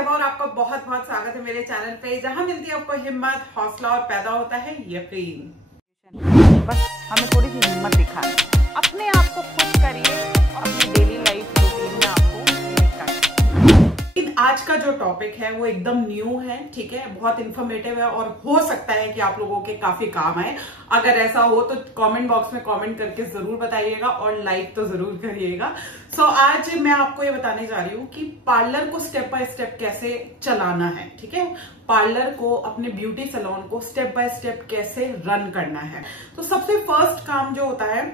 साहिबा और आपका बहुत बहुत स्वागत है मेरे चैनल पे, जहां मिलती है आपको हिम्मत, हौसला और पैदा होता है यकीन। बस हमें थोड़ी सी हिम्मत दिखाएं, अपने आप को खुश करिए और अपनी डेली लाइफ रूटीन में आपको लेकिन आज का जो टॉपिक है वो एकदम न्यू है, ठीक है, बहुत इंफॉर्मेटिव है और हो सकता है कि आप लोगों के काफी काम आए। अगर ऐसा हो तो कमेंट बॉक्स में कमेंट करके जरूर बताइएगा और लाइक तो जरूर करिएगा। आज मैं आपको ये बताने जा रही हूँ कि पार्लर को स्टेप बाय स्टेप कैसे चलाना है, ठीक है, पार्लर को, अपने ब्यूटी सैलून को स्टेप बाय स्टेप कैसे रन करना है। तो सबसे फर्स्ट काम जो होता है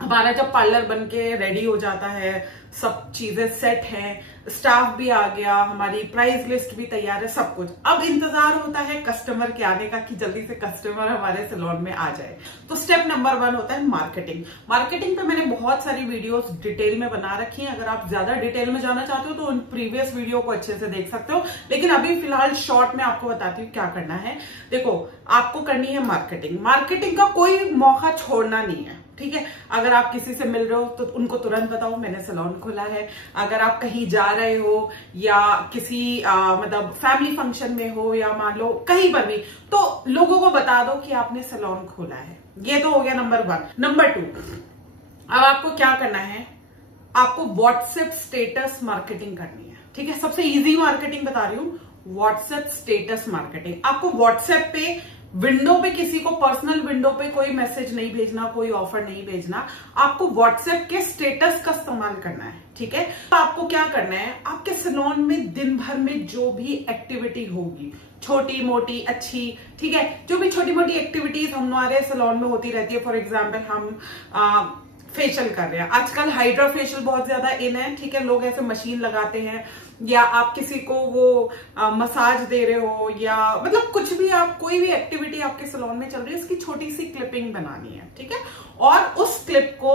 हमारा, जब पार्लर बन के रेडी हो जाता है, सब चीजें सेट हैं, स्टाफ भी आ गया, हमारी प्राइस लिस्ट भी तैयार है, सब कुछ, अब इंतजार होता है कस्टमर के आने का कि जल्दी से कस्टमर हमारे सैलून में आ जाए। तो स्टेप नंबर 1 होता है मार्केटिंग। मार्केटिंग पे मैंने बहुत सारी वीडियोस डिटेल में बना रखी हैं। अगर आप ज्यादा डिटेल में जाना चाहते हो तो उन प्रीवियस वीडियो को अच्छे से देख सकते हो, लेकिन अभी फिलहाल शॉर्ट में आपको बताती हूँ क्या करना है। देखो, आपको करनी है मार्केटिंग। मार्केटिंग का कोई मौका छोड़ना नहीं है, ठीक है। अगर आप किसी से मिल रहे हो तो उनको तुरंत बताओ मैंने सैलून खोला है। अगर आप कहीं जा रहे हो या किसी मतलब फैमिली फंक्शन में हो या मान लो कहीं पर भी, तो लोगों को बता दो कि आपने सैलून खोला है। ये तो हो गया नंबर 1। नंबर 2, अब आपको क्या करना है, आपको व्हाट्सएप स्टेटस मार्केटिंग करनी है, ठीक है। सबसे इजी मार्केटिंग बता रही हूँ, व्हाट्सएप स्टेटस मार्केटिंग। आपको व्हाट्सएप पे विंडो पे, किसी को पर्सनल विंडो पे कोई मैसेज नहीं भेजना, कोई ऑफर नहीं भेजना, आपको व्हाट्सएप के स्टेटस का इस्तेमाल करना है, ठीक है। तो आपको क्या करना है, आपके सैलून में दिन भर में जो भी एक्टिविटी होगी, छोटी मोटी अच्छी, ठीक है, जो भी छोटी मोटी एक्टिविटीज हमारे सैलून में होती रहती है। फॉर एग्जाम्पल हम फेशियल कर रहे हैं, आजकल हाइड्रा फेशियल बहुत ज्यादा इन है, ठीक है, लोग ऐसे मशीन लगाते हैं, या आप किसी को वो मसाज दे रहे हो, या मतलब कुछ भी, आप कोई भी एक्टिविटी आपके सैलून में चल रही है, उसकी छोटी सी क्लिपिंग बनानी है, ठीक है, और उस क्लिप को,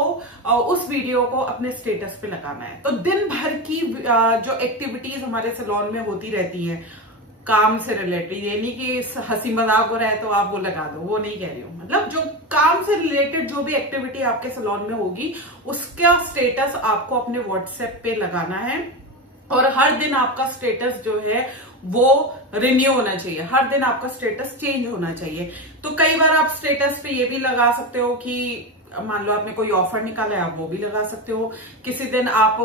उस वीडियो को अपने स्टेटस पे लगाना है। तो दिन भर की जो एक्टिविटीज हमारे सैलून में होती रहती है काम से रिलेटेड, ये नहीं कि हंसी मजाक हो रहा है तो आप वो लगा दो, वो नहीं कह रही हूँ, मतलब जो काम से रिलेटेड जो भी एक्टिविटी आपके सैलून में होगी उसका स्टेटस आपको अपने व्हाट्सएप पे लगाना है। और हर दिन आपका स्टेटस जो है वो रिन्यू होना चाहिए, हर दिन आपका स्टेटस चेंज होना चाहिए। तो कई बार आप स्टेटस पे ये भी लगा सकते हो कि मान लो आपने कोई ऑफर निकाला है, आप वो भी लगा सकते हो। किसी दिन आप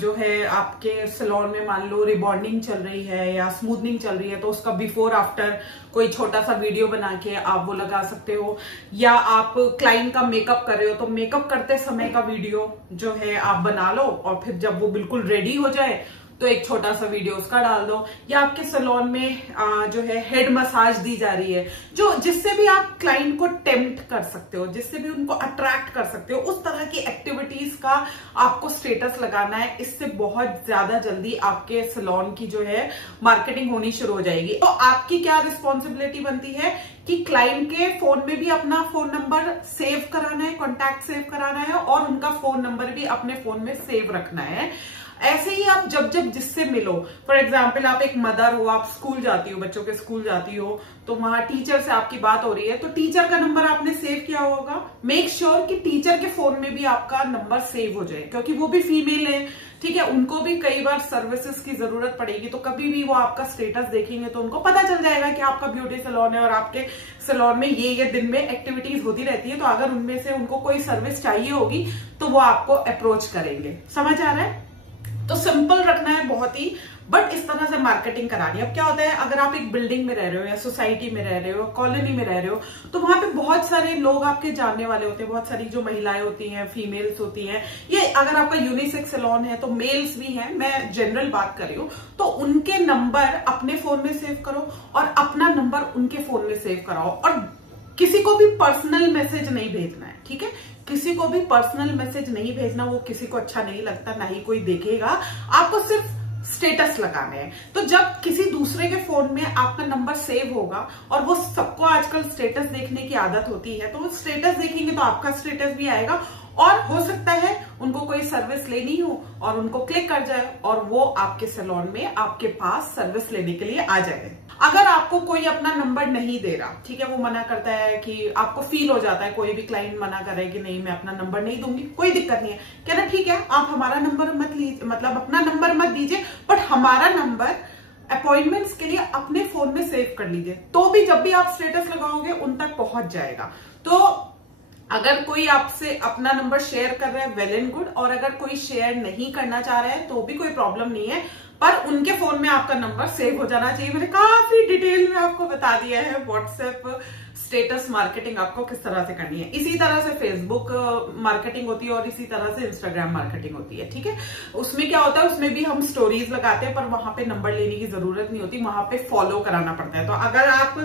जो है आपके सैलून में मान लो रिबॉन्डिंग चल रही है या स्मूथनिंग चल रही है, तो उसका बिफोर आफ्टर कोई छोटा सा वीडियो बना के आप वो लगा सकते हो। या आप क्लाइंट का मेकअप कर रहे हो तो मेकअप करते समय का वीडियो जो है आप बना लो, और फिर जब वो बिल्कुल रेडी हो जाए तो एक छोटा सा वीडियो उसका डाल दो। या आपके सैलून में जो है हेड मसाज दी जा रही है, जो जिससे भी आप क्लाइंट को टेम्प्ट कर सकते हो, जिससे भी उनको अट्रैक्ट कर सकते हो, उस तरह की एक्टिविटीज का आपको स्टेटस लगाना है। इससे बहुत ज्यादा जल्दी आपके सैलून की जो है मार्केटिंग होनी शुरू हो जाएगी। तो आपकी क्या रिस्पॉन्सिबिलिटी बनती है कि क्लाइंट के फोन में भी अपना फोन नंबर सेव कराना है, कॉन्टैक्ट सेव कराना है, और उनका फोन नंबर भी अपने फोन में सेव रखना है। ऐसे ही आप जब जब जिससे मिलो, फॉर एग्जाम्पल आप एक मदर हो, आप स्कूल जाती हो, बच्चों के स्कूल जाती हो, तो वहां टीचर से आपकी बात हो रही है, तो टीचर का नंबर आपने सेव किया होगा। मेक श्योर कि टीचर के फोन में भी आपका नंबर सेव हो जाए, क्योंकि वो भी फीमेल है, ठीक है, उनको भी कई बार सर्विसेज की जरूरत पड़ेगी। तो कभी भी वो आपका स्टेटस देखेंगे तो उनको पता चल जाएगा कि आपका ब्यूटी सैलून है और आपके सैलून में ये दिन में एक्टिविटीज होती रहती है। तो अगर उनमें से उनको कोई सर्विस चाहिए होगी तो वो आपको अप्रोच करेंगे। समझ आ रहा है? तो सिंपल रखना है बहुत ही, बट इस तरह से मार्केटिंग करानी है। अब क्या होता है, अगर आप एक बिल्डिंग में रह रहे हो या सोसाइटी में रह रहे हो, कॉलोनी में रह रहे हो, तो वहां पे बहुत सारे लोग आपके जानने वाले होते हैं, बहुत सारी जो महिलाएं होती हैं, फीमेल्स होती हैं। ये अगर आपका यूनिसेक्स सैलून है तो मेल्स भी हैं, मैं जनरल बात कर रही हूँ। तो उनके नंबर अपने फोन में सेव करो और अपना नंबर उनके फोन में सेव कराओ। और किसी को भी पर्सनल मैसेज नहीं भेजना है, ठीक है, किसी को भी पर्सनल मैसेज नहीं भेजना, वो किसी को अच्छा नहीं लगता, ना ही कोई देखेगा। आपको सिर्फ स्टेटस लगाने हैं। तो जब किसी दूसरे के फोन में आपका नंबर सेव होगा, और वो सबको आजकल स्टेटस देखने की आदत होती है, तो वो स्टेटस देखेंगे तो आपका स्टेटस भी आएगा, और हो सकता है उनको कोई सर्विस लेनी हो और उनको क्लिक कर जाए और वो आपके सैलून में आपके पास सर्विस लेने के लिए आ जाए। अगर आपको कोई अपना नंबर नहीं दे रहा, ठीक है, वो मना करता है, कि आपको फील हो जाता है, कोई भी क्लाइंट मना कर रहा है कि नहीं मैं अपना नंबर नहीं दूंगी, कोई दिक्कत नहीं है, कहना ठीक है, आप हमारा नंबर मत लीजिए, मतलब अपना नंबर मत दीजिए, बट हमारा नंबर अपॉइंटमेंट्स के लिए अपने फोन में सेव कर लीजिए, तो भी जब भी आप स्टेटस लगाओगे उन तक पहुंच जाएगा। तो अगर कोई आपसे अपना नंबर शेयर कर रहा है, वेल एंड गुड, और अगर कोई शेयर नहीं करना चाह रहा है तो भी कोई प्रॉब्लम नहीं है, पर उनके फोन में आपका नंबर सेव हो जाना चाहिए। मैंने काफी डिटेल में आपको बता दिया है व्हाट्सएप स्टेटस मार्केटिंग आपको किस तरह से करनी है। इसी तरह से फेसबुक मार्केटिंग होती है और इसी तरह से इंस्टाग्राम मार्केटिंग होती है, ठीक है। उसमें क्या होता है, उसमें भी हम स्टोरीज लगाते हैं, पर वहां पे नंबर लेने की जरूरत नहीं होती, वहां पे फॉलो कराना पड़ता है। तो अगर आप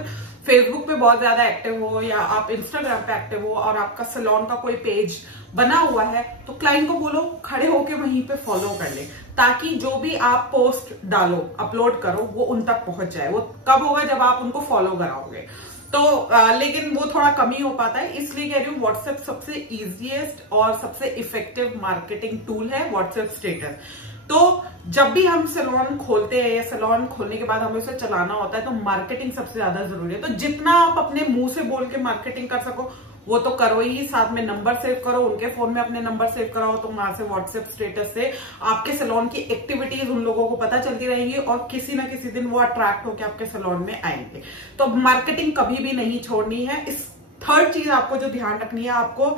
फेसबुक पे बहुत ज्यादा एक्टिव हो या आप इंस्टाग्राम पे एक्टिव हो और आपका सैलून का कोई पेज बना हुआ है, तो क्लाइंट को बोलो खड़े होके वहीं पे फॉलो कर ले, ताकि जो भी आप पोस्ट डालो, अपलोड करो, वो उन तक पहुंच जाए। वो कब होगा, जब आप उनको फॉलो कराओगे। तो लेकिन वो थोड़ा कम ही हो पाता है, इसलिए कह रही हूँ व्हाट्सएप सबसे इजीएस्ट और सबसे इफेक्टिव मार्केटिंग टूल है, व्हाट्सएप स्टेटस। तो जब भी हम सैलून खोलते हैं या सैलून खोलने के बाद हमें उसे चलाना होता है, तो मार्केटिंग सबसे ज्यादा जरूरी है। तो जितना आप अपने मुंह से बोल के मार्केटिंग कर सको वो तो करो ही, साथ में नंबर सेव करो, उनके फोन में अपने नंबर सेव कराओ, तो वहां से व्हाट्सएप स्टेटस से आपके सैलून की एक्टिविटीज उन लोगों को पता चलती रहेंगी और किसी ना किसी दिन वो अट्रैक्ट होकर आपके सैलून में आएंगे। तो मार्केटिंग कभी भी नहीं छोड़नी है। इस थर्ड चीज आपको जो ध्यान रखनी है, आपको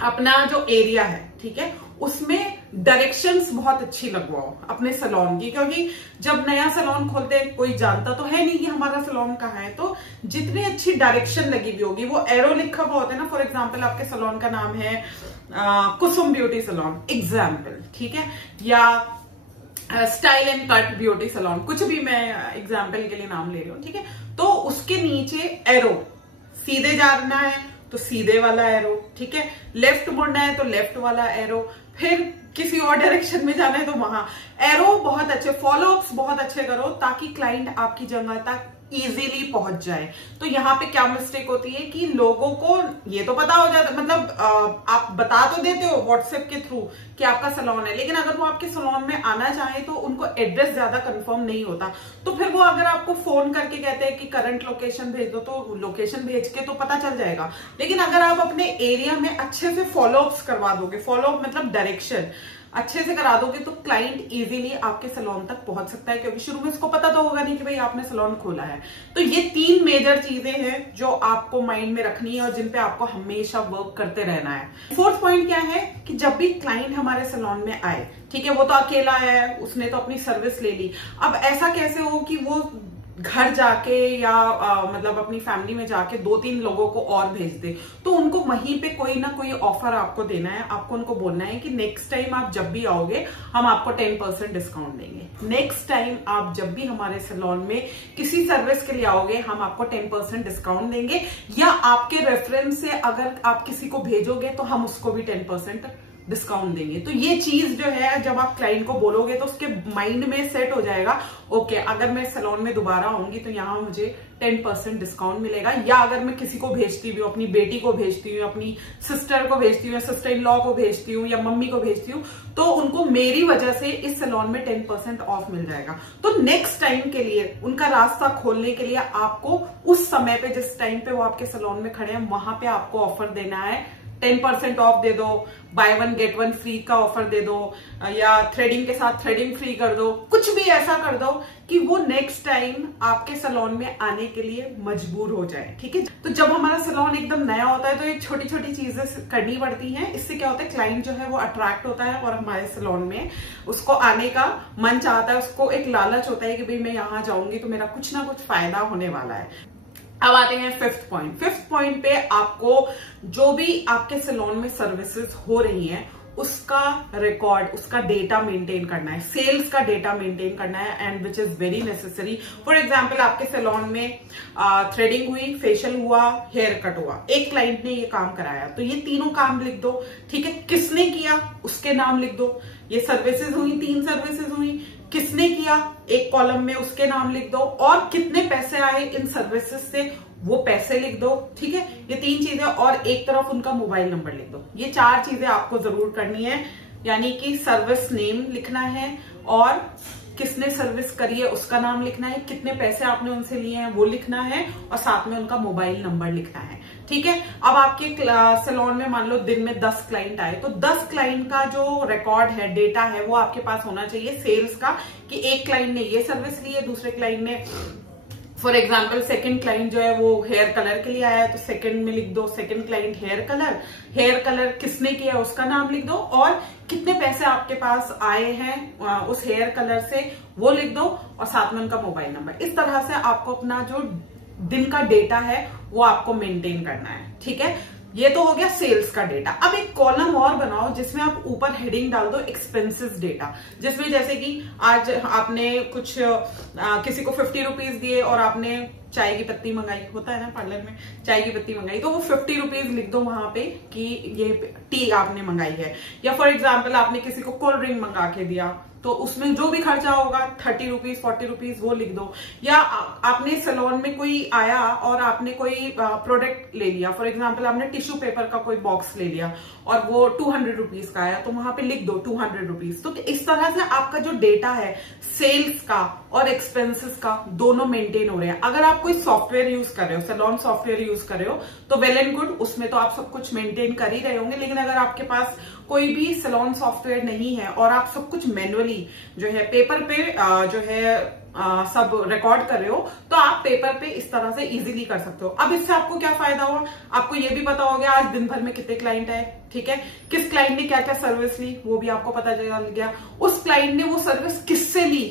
अपना जो एरिया है, ठीक है, उसमें डायरेक्शंस बहुत अच्छी लगवाओ अपने सैलून की, क्योंकि जब नया सैलून खोलते हैं कोई जानता तो है नहीं कि हमारा सैलून कहाँ है। तो जितनी अच्छी डायरेक्शन लगी हुई होगी, वो एरो लिखा हुआ होता है ना, फॉर एग्जांपल आपके सैलून का नाम है कुसुम ब्यूटी सैलून एग्जाम्पल, ठीक है, या style and cut beauty salon, कुछ भी मैं एग्जाम्पल के लिए नाम ले रही हूँ, ठीक है। तो उसके नीचे एरो, सीधे जाना है तो सीधे वाला एरो, ठीक है, लेफ्ट मुड़ना है तो लेफ्ट वाला एरो, फिर किसी और डायरेक्शन में जाना है तो वहां एरो बहुत अच्छे, फॉलोअप्स बहुत अच्छे करो, ताकि क्लाइंट आपकी जगह तक इजीली पहुंच जाए। तो यहाँ पे क्या मिस्टेक होती है कि लोगों को ये तो पता हो जाता, मतलब आप बता तो देते हो व्हाट्सएप के थ्रू कि आपका सैलून है, लेकिन अगर वो आपके सैलून में आना चाहे तो उनको एड्रेस ज्यादा कंफर्म नहीं होता। तो फिर वो अगर आपको फोन करके कहते हैं कि करंट लोकेशन भेज दो, तो लोकेशन भेज के तो पता चल जाएगा, लेकिन अगर आप अपने एरिया में अच्छे से फॉलोअप्स करवा दोगे, फॉलोअप मतलब डायरेक्शन अच्छे से करा दोगे, तो क्लाइंट इजीली आपके सैलून तक पहुंच सकता है, क्योंकि शुरू में इसको पता तो होगा नहीं कि भाई आपने सैलून खोला है। तो ये 3 मेजर चीजें हैं जो आपको माइंड में रखनी है और जिन पे आपको हमेशा वर्क करते रहना है। फोर्थ पॉइंट क्या है कि जब भी क्लाइंट हमारे सैलून में आए, ठीक है, वो तो अकेला है, उसने तो अपनी सर्विस ले ली, अब ऐसा कैसे हो कि वो घर जाके या मतलब अपनी फैमिली में जाके 2-3 लोगों को और भेज दे। तो उनको वहीं पे कोई ना कोई ऑफर आपको देना है, आपको उनको बोलना है कि नेक्स्ट टाइम आप जब भी आओगे हम आपको 10% डिस्काउंट देंगे। नेक्स्ट टाइम आप जब भी हमारे सैलून में किसी सर्विस के लिए आओगे हम आपको 10% डिस्काउंट देंगे, या आपके रेफरेंस से अगर आप किसी को भेजोगे तो हम उसको भी 10% डिस्काउंट देंगे। तो ये चीज जो है जब आप क्लाइंट को बोलोगे तो उसके माइंड में सेट हो जाएगा, ओके अगर मैं सैलून में दोबारा आऊंगी तो यहाँ मुझे 10% डिस्काउंट मिलेगा। या अगर मैं किसी को भेजती हूँ, अपनी बेटी को भेजती हूँ, अपनी सिस्टर को भेजती हूँ, सिस्टर इन लॉ को भेजती हूँ, या मम्मी को भेजती हूँ, तो उनको मेरी वजह से इस सैलून में 10% ऑफ मिल जाएगा। तो नेक्स्ट टाइम के लिए उनका रास्ता खोलने के लिए आपको उस समय पे, जिस टाइम पे वो आपके सैलून में खड़े हैं, वहां पे आपको ऑफर देना है, 10% ऑफ दे दो, बाय 1 गेट 1 फ्री का ऑफर दे दो, या थ्रेडिंग के साथ थ्रेडिंग फ्री कर दो, कुछ भी ऐसा कर दो कि वो नेक्स्ट टाइम आपके सैलून में आने के लिए मजबूर हो जाए, ठीक है। तो जब हमारा सैलून एकदम नया होता है तो ये छोटी छोटी चीजें करनी पड़ती हैं। इससे क्या होता है, क्लाइंट जो है वो अट्रैक्ट होता है और हमारे सैलून में उसको आने का मन चाहता है, उसको एक लालच होता है कि भाई मैं यहाँ जाऊंगी तो मेरा कुछ ना कुछ फायदा होने वाला है। अब आते हैं फिफ्थ पॉइंट। फिफ्थ पॉइंट पे आपको जो भी आपके सैलून में सर्विसेज हो रही हैं उसका रिकॉर्ड, उसका डेटा मेंटेन करना है, सेल्स का डेटा मेंटेन करना है, and which is very necessary. For example आपके सैलून में थ्रेडिंग हुई, फेशियल हुआ, हेयर कट हुआ, एक क्लाइंट ने ये काम कराया, तो ये तीनों काम लिख दो, ठीक है। किसने किया उसके नाम लिख दो, ये सर्विसेज हुई, 3 सर्विसेज हुई, किसने किया एक कॉलम में उसके नाम लिख दो, और कितने पैसे आए इन सर्विसेज से वो पैसे लिख दो, ठीक है। ये 3 चीजें, और एक तरफ उनका मोबाइल नंबर लिख दो। ये 4 चीजें आपको जरूर करनी है, यानी कि सर्विस नेम लिखना है, और किसने सर्विस करी है उसका नाम लिखना है, कितने पैसे आपने उनसे लिए हैं वो लिखना है, और साथ में उनका मोबाइल नंबर लिखना है, ठीक है। अब आपके सैलून में मान लो दिन में 10 क्लाइंट आए, तो 10 क्लाइंट का जो रिकॉर्ड है, डेटा है, वो आपके पास होना चाहिए सेल्स का, कि एक क्लाइंट ने ये सर्विस ली है, दूसरे क्लाइंट ने, फॉर एग्जाम्पल सेकंड क्लाइंट जो है वो हेयर कलर के लिए आया है तो सेकंड में लिख दो सेकंड क्लाइंट हेयर कलर किसने किया उसका नाम लिख दो, और कितने पैसे आपके पास आए हैं उस हेयर कलर से वो लिख दो, और साथ में उनका मोबाइल नंबर। इस तरह से आपको अपना जो दिन का डेटा है वो आपको मेंटेन करना है, ठीक है। ये तो हो गया सेल्स का डेटा। अब एक कॉलम और बनाओ जिसमें आप ऊपर हेडिंग डाल दो एक्सपेंसेस डेटा, जिसमें जैसे कि आज आपने कुछ किसी को 50 रुपीज दिए और आपने चाय की पत्ती मंगाई, होता है ना पार्लर में चाय की पत्ती मंगाई, तो वो 50 रुपीज लिख दो वहां पे कि ये टी आपने मंगाई है। या फॉर एग्जाम्पल आपने किसी को कोल्ड ड्रिंक मंगा के दिया तो उसमें जो भी खर्चा होगा 30 रुपीज 40 रुपीज वो लिख दो। या आपने सैलून में कोई आया और आपने कोई प्रोडक्ट ले लिया, फॉर एग्जांपल आपने टिश्यू पेपर का कोई बॉक्स ले लिया और वो 200 रुपीज का आया, तो वहां पे लिख दो 200 रुपीज। तो इस तरह से आपका जो डेटा है सेल्स का और एक्सपेंसेस का दोनों मेंटेन हो रहे हैं। अगर आप कोई सॉफ्टवेयर यूज कर रहे हो, सैलून सॉफ्टवेयर यूज कर रहे हो, तो वेल एंड गुड, उसमें तो आप सब कुछ मेंटेन कर ही रहे होंगे। लेकिन अगर आपके पास कोई भी सैलून सॉफ्टवेयर नहीं है और आप सब कुछ मैनुअली जो है पेपर पे जो है सब रिकॉर्ड कर रहे हो, तो आप पेपर पे इस तरह से इजीली कर सकते हो। अब इससे आपको क्या फायदा हुआ, आपको ये भी पता हो गया आज दिन भर में कितने क्लाइंट आए, ठीक है, किस क्लाइंट ने क्या क्या सर्विस ली वो भी आपको पता चल गया, उस क्लाइंट ने वो सर्विस किससे ली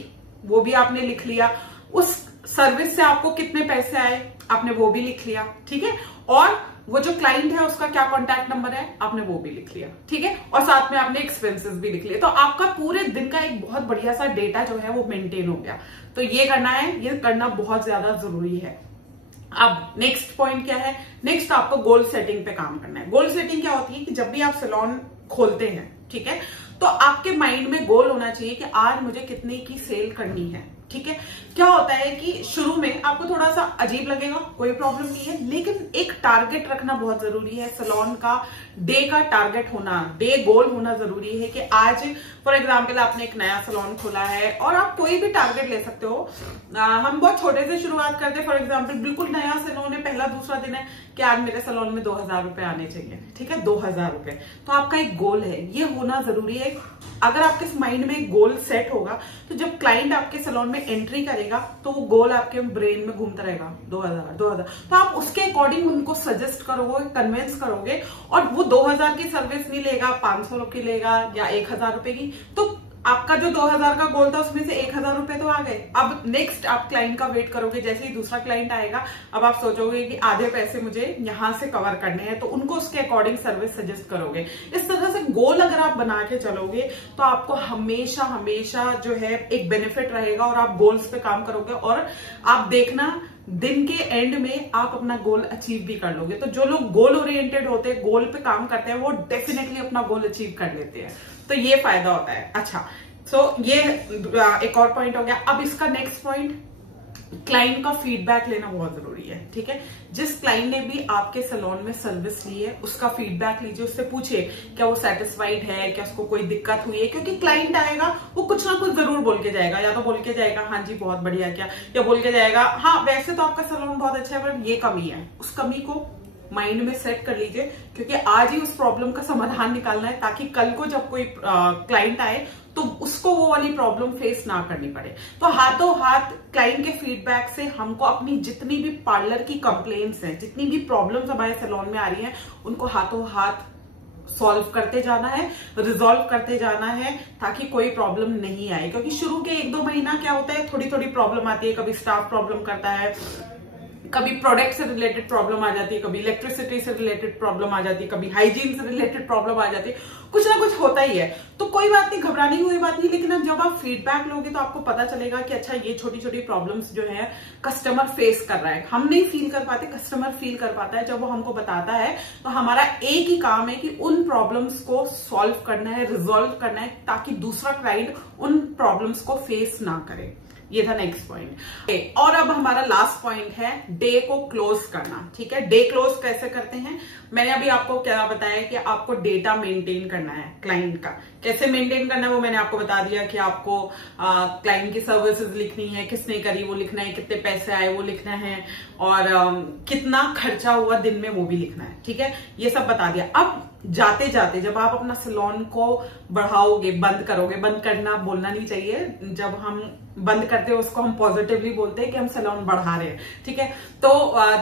वो भी आपने लिख लिया, उस सर्विस से आपको कितने पैसे आए आपने वो भी लिख लिया, ठीक है, और वो जो क्लाइंट है उसका क्या कॉन्टैक्ट नंबर है आपने वो भी लिख लिया, ठीक है, और साथ में आपने एक्सपेंसेस भी लिख लिए। तो आपका पूरे दिन का एक बहुत बढ़िया सा डेटा जो है वो मेंटेन हो गया। तो ये करना है, ये करना बहुत ज्यादा जरूरी है। अब नेक्स्ट पॉइंट क्या है, नेक्स्ट आपको गोल सेटिंग पे काम करना है। गोल सेटिंग क्या होती है कि जब भी आप सैलून खोलते हैं, ठीक है, तो आपके माइंड में गोल होना चाहिए कि आज मुझे कितने की सेल करनी है, ठीक है। क्या होता है कि शुरू में आपको थोड़ा सा अजीब लगेगा, कोई प्रॉब्लम नहीं है, लेकिन एक टारगेट रखना बहुत जरूरी है। सैलून का डे का टारगेट होना, डे गोल होना जरूरी है कि आज फॉर एग्जांपल आपने एक नया सैलून खोला है और आप कोई भी टारगेट ले सकते हो। हम बहुत छोटे से शुरुआत करते हैं, फॉर एग्जांपल बिल्कुल नया सैलून है, पहला दूसरा दिन है कि आज मेरे सैलून में 2000 रुपए आने चाहिए, ठीक है, 2000 रुपए। तो आपका एक गोल है, ये होना जरूरी है। अगर आपके माइंड में गोल सेट होगा तो जब क्लाइंट आपके सैलून में एंट्री करेगा तो वो गोल आपके ब्रेन में घूमता रहेगा 2000। तो आप उसके अकॉर्डिंग उनको सजेस्ट करोगे, कन्विंस करोगे, और वो 2000 की सर्विस नहीं लेगा, 500 की लेगा या 1000 रुपए की, तो आपका जो 2000 का गोल था उसमें से 1000 रुपए तो आ गए। अब नेक्स्ट आप क्लाइंट का वेट करोगे, जैसे ही दूसरा क्लाइंट आएगा अब आप सोचोगे कि आधे पैसे मुझे यहां से कवर करने हैं, तो उनको उसके अकॉर्डिंग सर्विस सजेस्ट करोगे। इस तरह से गोल अगर आप बना के चलोगे तो आपको हमेशा हमेशा जो है एक बेनिफिट रहेगा और आप गोल्स पे काम करोगे, और आप देखना दिन के एंड में आप अपना गोल अचीव भी कर लोगे। तो जो लोग गोल ओरिएंटेड होते हैं, गोल पे काम करते हैं, वो डेफिनेटली अपना गोल अचीव कर लेते हैं। तो ये फायदा होता है। अच्छा, सो ये एक और पॉइंट हो गया। अब इसका नेक्स्ट पॉइंट, क्लाइंट का फीडबैक लेना बहुत जरूरी है, ठीक है। जिस क्लाइंट ने भी आपके सैलून में सर्विस ली है उसका फीडबैक लीजिए, उससे पूछिए क्या वो सेटिस्फाइड है, क्या उसको कोई दिक्कत हुई है, क्योंकि क्लाइंट आएगा वो कुछ ना कुछ जरूर बोल के जाएगा। या तो बोल के जाएगा हाँ जी बहुत बढ़िया क्या, या बोल के जाएगा हाँ वैसे तो आपका सैलून बहुत अच्छा है बट ये कमी है। उस कमी को माइंड में सेट कर लीजिए, क्योंकि आज ही उस प्रॉब्लम का समाधान निकालना है, ताकि कल को जब कोई क्लाइंट आए तो उसको वो वाली प्रॉब्लम फेस ना करनी पड़े। तो हाथों हाथ क्लाइंट के फीडबैक से हमको अपनी जितनी भी पार्लर की कंप्लेंट्स हैं, जितनी भी प्रॉब्लम्स हमारे सैलून में आ रही हैं, उनको हाथों हाथ सॉल्व करते जाना है, रिजॉल्व करते जाना है, ताकि कोई प्रॉब्लम नहीं आए। क्योंकि शुरू के 1-2 महीना क्या होता है, थोड़ी थोड़ी प्रॉब्लम आती है, कभी स्टाफ प्रॉब्लम करता है, कभी प्रोडक्ट से रिलेटेड प्रॉब्लम आ जाती है, कभी इलेक्ट्रिसिटी से रिलेटेड प्रॉब्लम आ जाती है, कभी हाइजीन से रिलेटेड प्रॉब्लम आ जाती है, कुछ ना कुछ होता ही है। तो कोई बात नहीं, घबराने की कोई बात नहीं, लेकिन अब जब आप फीडबैक लोगे तो आपको पता चलेगा कि अच्छा ये छोटी छोटी प्रॉब्लम्स जो है कस्टमर फेस कर रहा है। हम नहीं फील कर पाते, कस्टमर फील कर पाता है। जब वो हमको बताता है तो हमारा एक ही काम है कि उन प्रॉब्लम्स को सॉल्व करना है, रिजॉल्व करना है, ताकि दूसरा क्लाइंट उन प्रॉब्लम्स को फेस ना करे। ये था नेक्स्ट पॉइंट। और अब हमारा लास्ट पॉइंट है डे को क्लोज करना, ठीक है। डे क्लोज कैसे करते हैं, मैंने अभी आपको क्या बताया कि आपको डेटा मेंटेन करना करना है क्लाइंट का। कैसे मेंटेन करना है वो मैंने आपको बता दिया कि आपको क्लाइंट की सर्विसेज लिखनी है, किसने करी वो लिखना है, कितने पैसे आए वो लिखना है, और कितना खर्चा हुआ दिन में वो भी लिखना है। ठीक है, ये सब बता दिया। अब जाते जाते जब आप अपना सैलून को बढ़ाओगे, बंद करोगे, बंद करना बोलना नहीं चाहिए, जब हम बंद करते हैं उसको हम पॉजिटिवली बोलते हैं कि हम सैलून बढ़ा रहे हैं। ठीक है, तो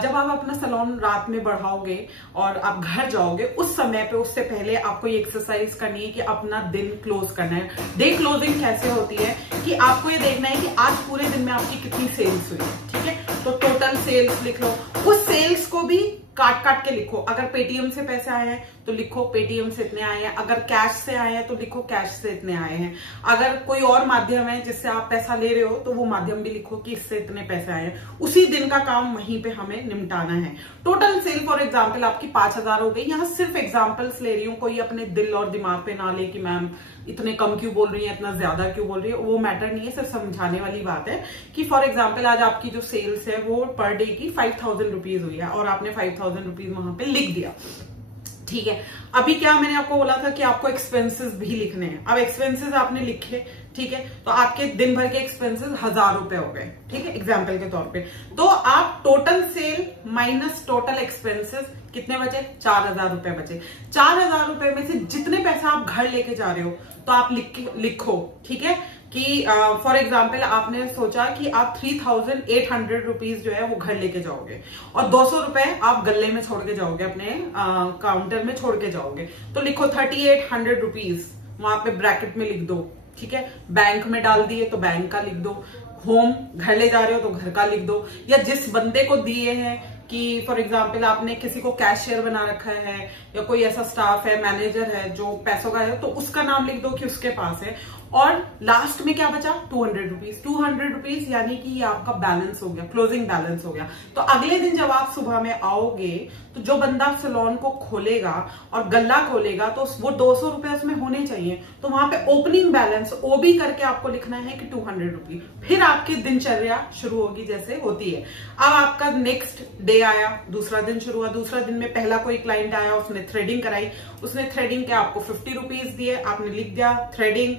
जब आप अपना सैलून रात में बढ़ाओगे और आप घर जाओगे, उस समय पे उससे पहले आपको ये एक्सरसाइज करनी है कि अपना दिन क्लोज करना है। डे क्लोजिंग कैसे होती है कि आपको ये देखना है कि आज पूरे दिन में आपकी कितनी सेल्स हुई है। ठीक है, तो टोटल सेल्स लिख लो, उस सेल्स को भी काट काट के लिखो। अगर पेटीएम से पैसे आए हैं तो लिखो पेटीएम से इतने आए हैं, अगर कैश से आए हैं तो लिखो कैश से इतने आए हैं, अगर कोई और माध्यम है जिससे आप पैसा ले रहे हो तो वो माध्यम भी लिखो कि इससे इतने पैसे आए हैं। उसी दिन का काम वहीं पे हमें निपटाना है। टोटल सेल फॉर एग्जाम्पल आपकी 5000 हो गई। यहाँ सिर्फ एग्जाम्पल्स ले रही हूँ, कोई अपने दिल और दिमाग पे ना ले कि मैम इतने कम क्यों बोल रही है, इतना ज्यादा क्यों बोल रही है, वो मैटर नहीं है, सिर्फ समझाने वाली बात है कि फॉर एग्जाम्पल आज आपकी जो सेल्स है वो पर डे की 5000 रुपीज हुई है और आपने 5000 रुपीज वहां पे लिख दिया। ठीक है, अभी क्या मैंने आपको बोला था कि आपको एक्सपेंसेस भी लिखने हैं। अब एक्सपेंसेस आपने लिखे, ठीक है, तो आपके दिन भर के एक्सपेंसेस 1000 रुपए हो गए। ठीक है, एग्जाम्पल के तौर पे। तो आप total sale minus total expenses कितने बचे? 4000 रुपए बचे। 4000 रुपए में से जितने पैसा आप घर लेके जा रहे हो तो आप लिखो। ठीक है, कि फॉर एग्जाम्पल आपने सोचा कि आप 3800 रुपीज जो है वो घर लेके जाओगे और 200 रुपए आप गल्ले में छोड़ के जाओगे, अपने काउंटर में छोड़ के जाओगे, तो लिखो 3800 रुपीज, वहां पे ब्रैकेट में लिख दो। ठीक है, बैंक में डाल दिए तो बैंक का लिख दो, होम घर ले जा रहे हो तो घर का लिख दो, या जिस बंदे को दिए हैं कि फॉर एग्जाम्पल आपने किसी को कैशियर बना रखा है या कोई ऐसा स्टाफ है, मैनेजर है जो पैसों का है, तो उसका नाम लिख दो कि उसके पास है। और लास्ट में क्या बचा? 200 रुपीज। 200 रुपीज यानी कि ये आपका बैलेंस हो गया, क्लोजिंग बैलेंस हो गया। तो अगले दिन जब आप सुबह में आओगे तो जो बंदा सैलून को खोलेगा और गल्ला खोलेगा तो वो 200 रुपए उसमें होने चाहिए, तो वहां पे ओपनिंग बैलेंस ओबी करके आपको लिखना है कि 200 रुपीज। फिर आपकी दिनचर्या शुरू होगी जैसे होती है। अब आपका नेक्स्ट डे आया, दूसरा दिन शुरू हुआ। दूसरा दिन में पहला कोई क्लाइंट आया, उसने थ्रेडिंग कराई, उसने थ्रेडिंग के आपको 50 रुपीज दिए, आपने लिख दिया थ्रेडिंग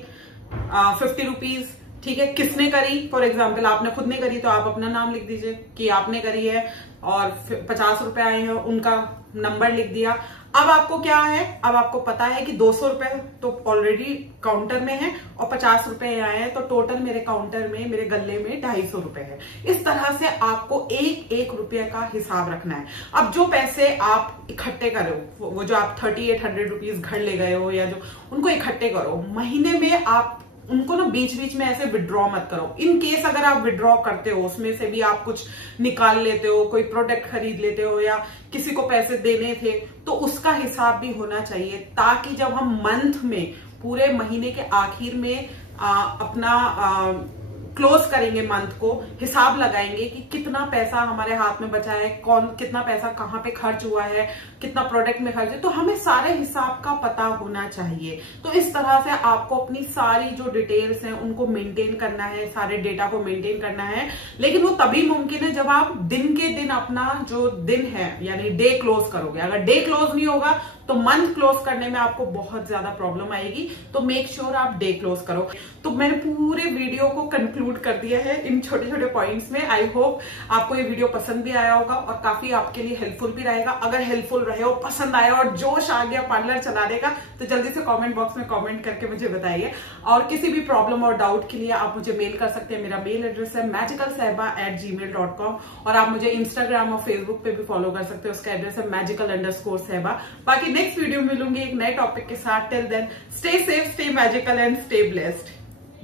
50 रुपीज। ठीक है, किसने करी? फॉर एग्जाम्पल आपने खुद ने करी तो आप अपना नाम लिख दीजिए कि आपने करी है, और 50 रुपए आए हैं उनका नंबर लिख दिया। अब आपको क्या है, अब आपको पता है कि 200 रुपए तो ऑलरेडी काउंटर में है और 50 रुपए आए हैं, तो टोटल मेरे काउंटर में, मेरे गल्ले में 250 रुपए है। इस तरह से आपको एक एक रुपये का हिसाब रखना है। अब जो पैसे आप इकट्ठे करो, वो जो आप 3800 रुपीज घर ले गए हो या जो, उनको इकट्ठे करो। महीने में आप उनको ना बीच बीच में ऐसे विड्रॉ मत करो। इन केस अगर आप विड्रॉ करते हो, उसमें से भी आप कुछ निकाल लेते हो, कोई प्रोडक्ट खरीद लेते हो या किसी को पैसे देने थे, तो उसका हिसाब भी होना चाहिए, ताकि जब हम मंथ में, पूरे महीने के आखिर में अपना क्लोज करेंगे मंथ को, हिसाब लगाएंगे कि कितना पैसा हमारे हाथ में बचा है, कौन कितना पैसा कहाँ पे खर्च हुआ है, कितना प्रोडक्ट में खर्च है, तो हमें सारे हिसाब का पता होना चाहिए। तो इस तरह से आपको अपनी सारी जो डिटेल्स हैं उनको मेंटेन करना है, सारे डेटा को मेंटेन करना है। लेकिन वो तभी मुमकिन है जब आप दिन के दिन अपना जो दिन है यानी डे क्लोज करोगे। अगर डे क्लोज नहीं होगा तो मंथ क्लोज करने में आपको बहुत ज्यादा प्रॉब्लम आएगी। तो मेक श्योर आप डे क्लोज करो। तो मैंने पूरे वीडियो को कंक्लूड कर दिया है इन छोटे छोटे पॉइंट्स में। आई होप आपको ये वीडियो पसंद भी आया होगा और काफी आपके लिए हेल्पफुल भी रहेगा। अगर हेल्पफुल रहे हो, पसंद आया और जोश आ गया पार्लर चलाने का, तो जल्दी से कमेंट बॉक्स में कमेंट करके मुझे बताइए। और किसी भी प्रॉब्लम और डाउट के लिए आप मुझे मेल कर सकते हैं। मेरा मेल एड्रेस है magicalsehba@gmail.com और आप मुझे इंस्टाग्राम और फेसबुक पे भी फॉलो कर सकते हो। उसका एड्रेस है magical_sehba। बाकी नेक्स्ट वीडियो मिलूंगी एक नए टॉपिक के साथ। Till then stay safe, stay magical and stay blessed.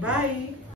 Bye.